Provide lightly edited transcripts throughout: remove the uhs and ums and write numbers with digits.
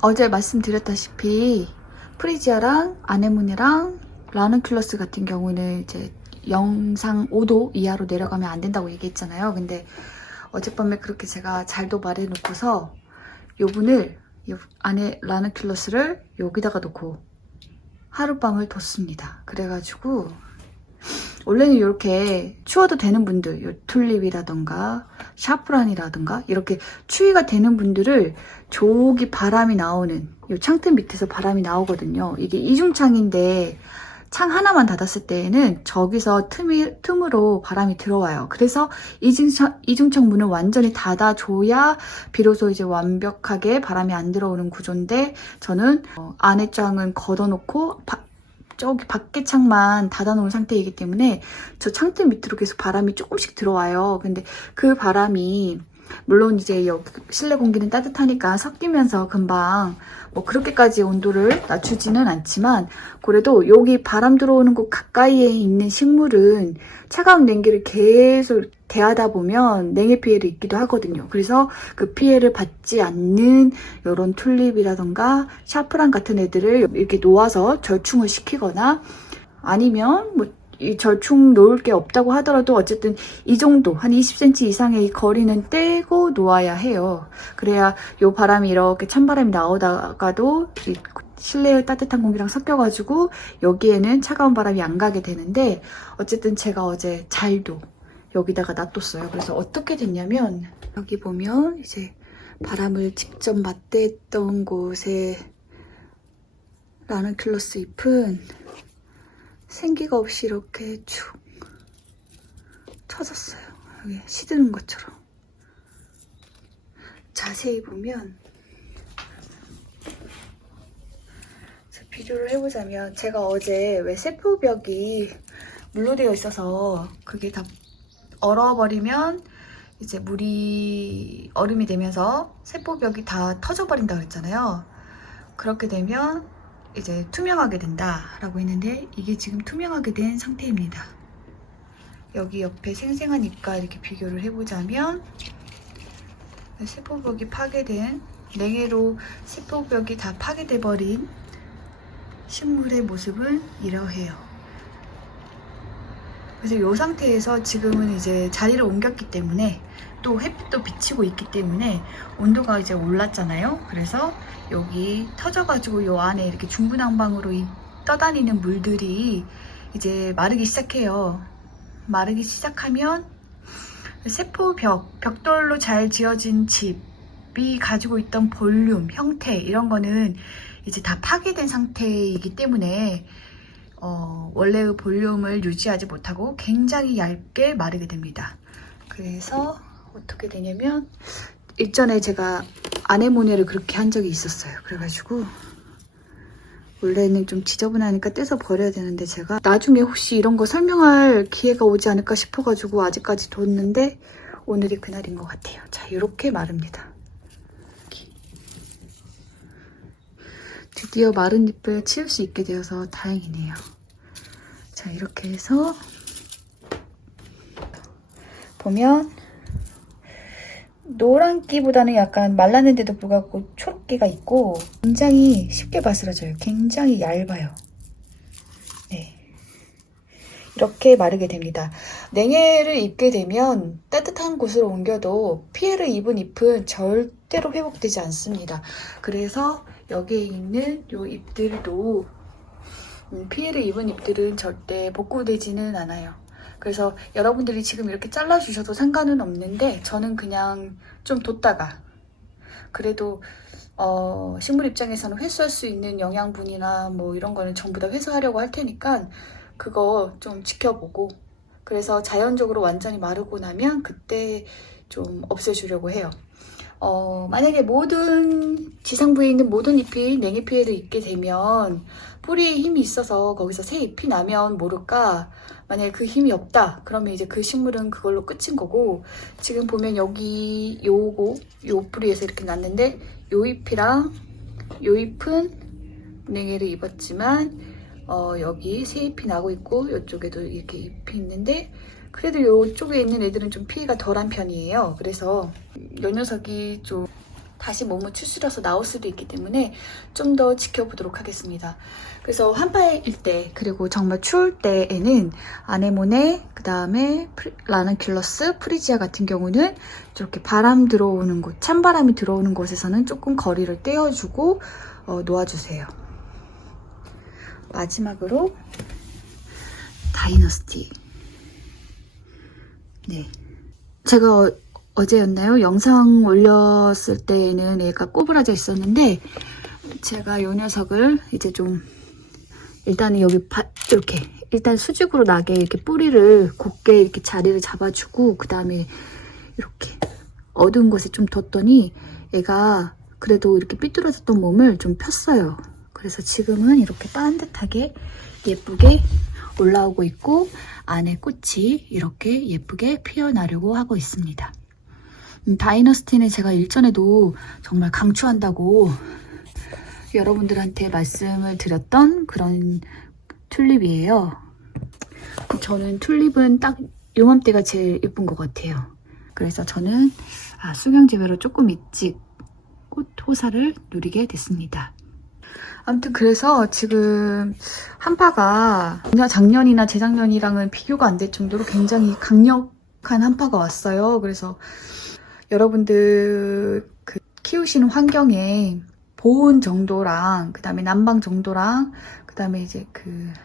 어제 말씀드렸다시피 프리지아랑 아네모네랑 라눈큘러스 같은 경우는 이제 영상 5도 이하로 내려가면 안 된다고 얘기했잖아요. 근데 어젯밤에 그렇게 제가 잘도 말해놓고서 요분을 안에 라눈큘러스를 여기다가 놓고 하룻밤을 뒀습니다. 그래가지고 원래는 이렇게 추워도 되는 분들, 요 튤립이라던가 샤프란이라던가 이렇게 추위가 되는 분들을 저기 바람이 나오는 요 창틀 밑에서 바람이 나오거든요. 이게 이중창인데 창 하나만 닫았을 때에는 저기서 틈으로 바람이 들어와요. 그래서 이중창 문을 완전히 닫아줘야 비로소 이제 완벽하게 바람이 안 들어오는 구조인데, 저는 안에 창은 걷어놓고 저기 밖에 창만 닫아놓은 상태이기 때문에 저 창틀 밑으로 계속 바람이 조금씩 들어와요. 근데 그 바람이 물론 이제 여기 실내 공기는 따뜻하니까 섞이면서 금방 뭐 그렇게까지 온도를 낮추지는 않지만, 그래도 여기 바람 들어오는 곳 가까이에 있는 식물은 차가운 냉기를 계속 대하다 보면 냉해 피해를 입기도 하거든요. 그래서 그 피해를 받지 않는 이런 튤립이라던가 샤프란 같은 애들을 이렇게 놓아서 절충을 시키거나, 아니면 뭐 이 절충 놓을 게 없다고 하더라도 어쨌든 이 정도 한 20cm 이상의 이 거리는 떼고 놓아야 해요. 그래야 요 바람이 이렇게 찬바람이 나오다가도 이 실내의 따뜻한 공기랑 섞여가지고 여기에는 차가운 바람이 안 가게 되는데, 어쨌든 제가 어제 잘도 여기다가 놔뒀어요. 그래서 어떻게 됐냐면, 여기 보면 이제 바람을 직접 맞대했던 곳에 라눈큘러스 잎은 생기가 없이 이렇게 쭉 쳐졌어요. 여기 시드는 것처럼. 자세히 보면, 비교를 해보자면, 제가 어제 왜 세포벽이 물로 되어 있어서 그게 다 얼어버리면 이제 얼음이 되면서 세포벽이 다 터져버린다고 했잖아요. 그렇게 되면 이제 투명하게 된다라고 했는데, 이게 지금 투명하게 된 상태입니다. 여기 옆에 생생한 잎과 이렇게 비교를 해보자면, 세포벽이 파괴된, 냉해로 세포벽이 다 파괴돼 버린 식물의 모습은 이러해요. 그래서 이 상태에서 지금은 이제 자리를 옮겼기 때문에, 또 햇빛도 비치고 있기 때문에 온도가 이제 올랐잖아요. 그래서 여기 터져가지고 이 안에 이렇게 중구난방으로 떠다니는 물들이 이제 마르기 시작해요. 마르기 시작하면 벽돌로 잘 지어진 집이 가지고 있던 볼륨, 형태 이런 거는 이제 다 파괴된 상태이기 때문에 원래의 볼륨을 유지하지 못하고 굉장히 얇게 마르게 됩니다. 그래서 어떻게 되냐면, 일전에 제가 아네모네를 그렇게 한 적이 있었어요. 그래가지고 원래는 좀 지저분하니까 떼서 버려야 되는데, 제가 나중에 혹시 이런 거 설명할 기회가 오지 않을까 싶어가지고 아직까지 뒀는데, 오늘이 그날인 것 같아요. 자, 이렇게 마릅니다. 드디어 마른 잎을 치울 수 있게 되어서 다행이네요. 자, 이렇게 해서 보면 노란기보다는 약간 말랐는데도 불구하고 초록기가 있고 굉장히 쉽게 바스러져요. 굉장히 얇아요. 네, 이렇게 마르게 됩니다. 냉해를 입게 되면 따뜻한 곳으로 옮겨도 피해를 입은 잎은 절대로 회복되지 않습니다. 그래서 여기에 있는 이 잎들도 피해를 입은 잎들은 절대 복구되지는 않아요. 그래서 여러분들이 지금 이렇게 잘라주셔도 상관은 없는데, 저는 그냥 좀 뒀다가, 그래도 식물 입장에서는 회수할 수 있는 영양분이나 뭐 이런 거는 전부 다 회수하려고 할 테니까 그거 좀 지켜보고, 그래서 자연적으로 완전히 마르고 나면 그때 좀 없애주려고 해요. 만약에 모든 지상부에 있는 모든 잎이 냉해 피해를 입게 되면, 뿌리에 힘이 있어서 거기서 새 잎이 나면 모를까, 만약에 그 힘이 없다 그러면 이제 그 식물은 그걸로 끝인 거고, 지금 보면 여기 요 뿌리에서 이렇게 났는데, 요 잎이랑 요 잎은 냉해를 입었지만 여기 새 잎이 나고 있고, 이쪽에도 이렇게 잎이 있는데, 그래도 이쪽에 있는 애들은 좀 피해가 덜한 편이에요. 그래서 이 녀석이 좀 다시 몸을 추스려서 나올 수도 있기 때문에 좀 더 지켜보도록 하겠습니다. 그래서 한파일 때 그리고 정말 추울 때에는 아네모네, 그 다음에 라넌큘러스, 프리지아 같은 경우는 이렇게 바람 들어오는 곳, 찬바람이 들어오는 곳에서는 조금 거리를 떼어주고 놓아주세요. 마지막으로 다이너스티. 네, 제가 어제였나요? 영상 올렸을 때는 얘가 꼬부라져 있었는데 제가 이 녀석을 이제 좀 일단은 여기 이렇게 일단 수직으로 나게 이렇게 뿌리를 곧게 이렇게 자리를 잡아주고 그 다음에 이렇게 어두운 곳에 좀 뒀더니 얘가 그래도 이렇게 삐뚤어졌던 몸을 좀 폈어요. 그래서 지금은 이렇게 반듯하게 예쁘게 올라오고 있고 안에 꽃이 이렇게 예쁘게 피어나려고 하고 있습니다. 다이너스티는 제가 일전에도 정말 강추한다고 여러분들한테 말씀을 드렸던 그런 튤립이에요. 저는 튤립은 딱 요맘때가 제일 예쁜 것 같아요. 그래서 저는 수경재배로 조금 일찍 꽃 호사를 누리게 됐습니다. 아무튼 그래서 지금 한파가 작년이나 재작년이랑은 비교가 안 될 정도로 굉장히 강력한 한파가 왔어요. 그래서 여러분들 키우시는 환경에 보온 정도랑 그 다음에 난방 정도랑 그 다음에 이제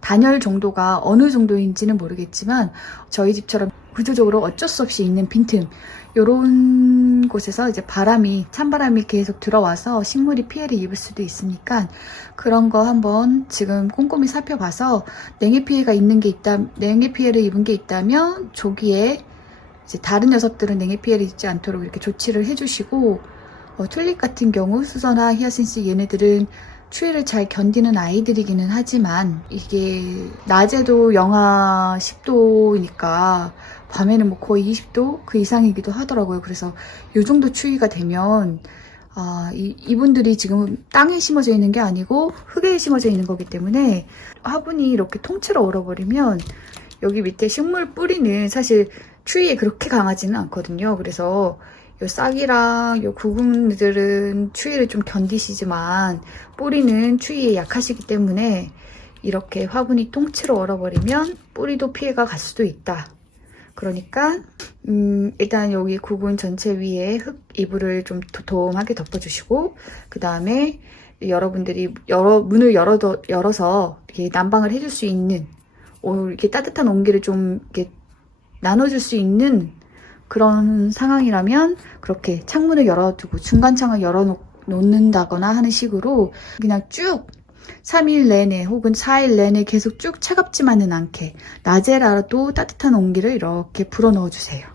단열 정도가 어느 정도인지는 모르겠지만 저희 집처럼 구조적으로 어쩔 수 없이 있는 빈틈 요런 곳에서 이제 찬바람이 계속 들어와서 식물이 피해를 입을 수도 있으니까 그런 거 한번 지금 꼼꼼히 살펴봐서 냉해 피해를 입은 게 있다면 조기에 이제 다른 녀석들은 냉해 피해를 입지 않도록 이렇게 조치를 해주시고 튤립 같은 경우 수서나 히아신스 얘네들은 추위를 잘 견디는 아이들이기는 하지만 이게 낮에도 영하 10도니까 밤에는 뭐 거의 20도 그 이상이기도 하더라고요. 그래서 이 정도 추위가 되면 이분들이 지금 땅에 심어져 있는 게 아니고 흙에 심어져 있는 거기 때문에 화분이 이렇게 통째로 얼어버리면 여기 밑에 식물 뿌리는 사실 추위에 그렇게 강하지는 않거든요. 그래서 요 싹이랑 요 구근들은 추위를 좀 견디시지만 뿌리는 추위에 약하시기 때문에 이렇게 화분이 통째로 얼어버리면 뿌리도 피해가 갈 수도 있다. 그러니까 일단 여기 구근 전체 위에 흙 이불을 좀 도톰하게 덮어주시고 그 다음에 여러분들이 문을 열어서 이렇게 난방을 해줄 수 있는 이렇게 따뜻한 온기를 좀 이렇게 나눠줄 수 있는 그런 상황이라면 그렇게 창문을 열어두고 중간창을 열어놓는다거나 하는 식으로 그냥 쭉 3일 내내 혹은 4일 내내 계속 쭉 차갑지만은 않게 낮에라도 따뜻한 온기를 이렇게 불어넣어 주세요.